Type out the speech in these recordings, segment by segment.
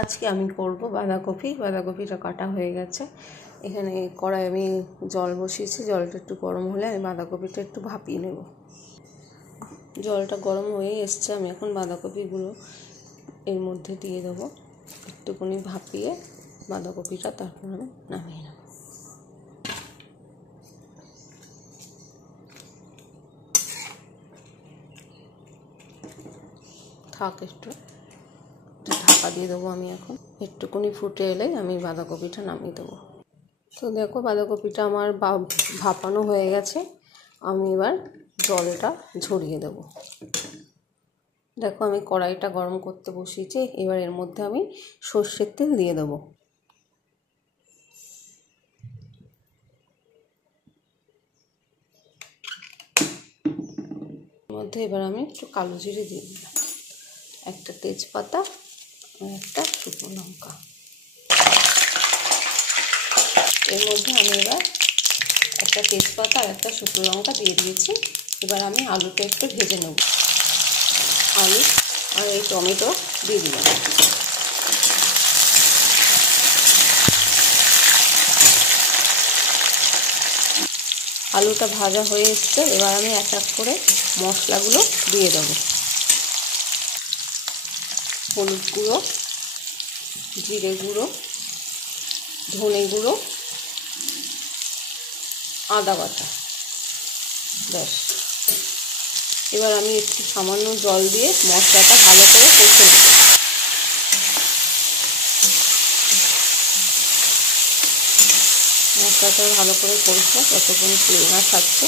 আজকে আমি করব বাঁধাকপিটা কাটা হয়ে গেছে। এখানে কড়াই আমি জল বসিয়েছি, জলটা একটু গরম হলে আমি বাঁধাকপিটা একটু ভাপিয়ে নেব। জলটা গরম হয়ে এসছে, আমি এখন বাঁধাকপিগুলো এর মধ্যে দিয়ে দেবো, একটুখানি ভাপিয়ে বাঁধাকপিটা তারপর আমি নামিয়ে নেব। থাক, একটু ঢাকা দিয়ে দেবো আমি। এখন একটুখানি ফুটে এলেই আমি বাঁধাকপিটা নামিয়ে দেবো। তো দেখো, বাঁধাকপিটা আমার ভাপানো হয়ে গেছে। আমি এবার জলটা ঝরিয়ে দেবো। দেখো, আমি কড়াইটা গরম করতে বসিয়েছি। এবার এর মধ্যে আমি সর্ষের তেল দিয়ে দেবো। এর মধ্যে এবার আমি একটু কালো জিরে দিয়ে দিলাম, একটা তেজপাতা আর একটা শুকনো লঙ্কা। এর মধ্যে আমি এবার একটা তেজপাতা আর একটা শুকনো লঙ্কা দিয়ে দিয়েছি। এবার আমি আলুটা একটু ভেজে নেব। আলু আর এই টমেটো দিয়ে দিলাম। আলুটা ভাজা হয়ে এসছে। এবার আমি এক এক করে মশলাগুলো দিয়ে দেবো। হলুদ গুঁড়ো, জিরে গুঁড়ো, ধনে গুঁড়ো, আদা বাটা, ব্যাস। এবার আমি একটু সামান্য জল দিয়ে মশলাটা ভালো করে কষে নেব। মশলাটা ভালো করে কষবো যতক্ষণ ফ্লেভার থাকছে।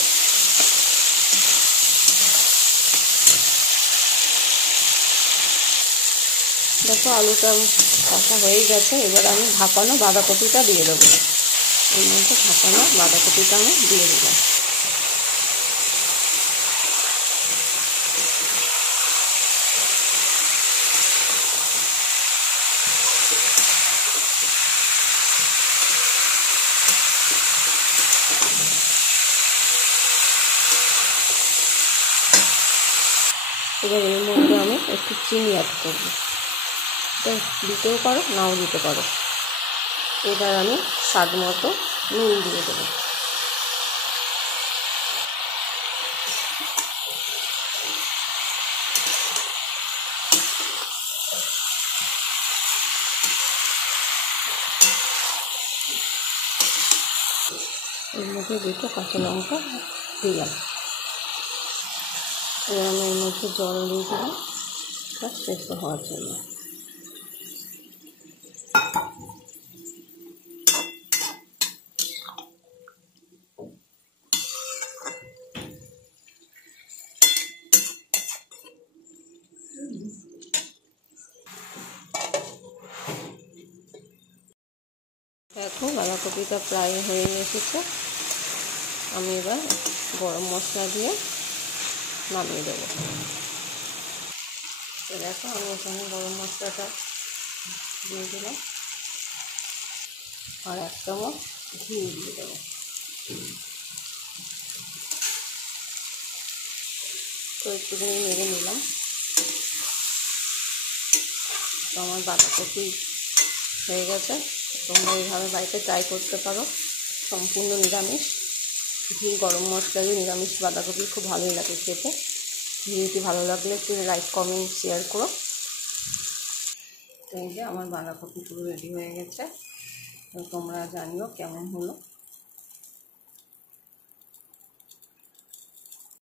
দেখো, আলুটা কষা হয়ে গেছে। এবার আমি ভাপানো বাঁধাকপিটা দিয়ে দেবো। এর মধ্যে ভাপানো বাঁধাকপিটা আমি দিয়ে দিলাম। এবার এর মধ্যে আমি একটু চিনি অ্যাড করবো। দিতেও পারো, নাও দিতে পারো। এবার আমি স্বাদ মতো নুন দিয়ে দেবো। এর মধ্যে দুটো কাঁচা লঙ্কা দিলাম। এবার আমি এর মধ্যে জল দিয়ে দিলাম সেদ্ধ হওয়ার জন্য। দেখো, বাঁধাকপিটা প্রায় হয়ে এসেছে। আমি এবার গরম মশলা দিয়ে নামিয়ে দেবো। দেখো, আমি এখানে গরম মশলাটা দিয়ে দিলাম আর এক চামচ ঘি দিয়ে দেবো। তো একটুখানি নেড়ে নিলাম। তো আমার বাঁধাকপি হয়ে গেছে। তোমরা এইভাবে বাড়িতে ট্রাই করতে পারো। সম্পূর্ণ নিরামিষ, ঘি গরম মশলা দিয়ে নিরামিষ বাঁধাকপি খুব ভালোই লাগে খেতে। ভিডিওটি ভালো লাগলে একটু লাইক, কমেন্ট, শেয়ার করো। তো এই যে আমার বাঁধাকপি পুরো রেডি হয়ে গেছে। তো তোমরা জানিও কেমন হলো।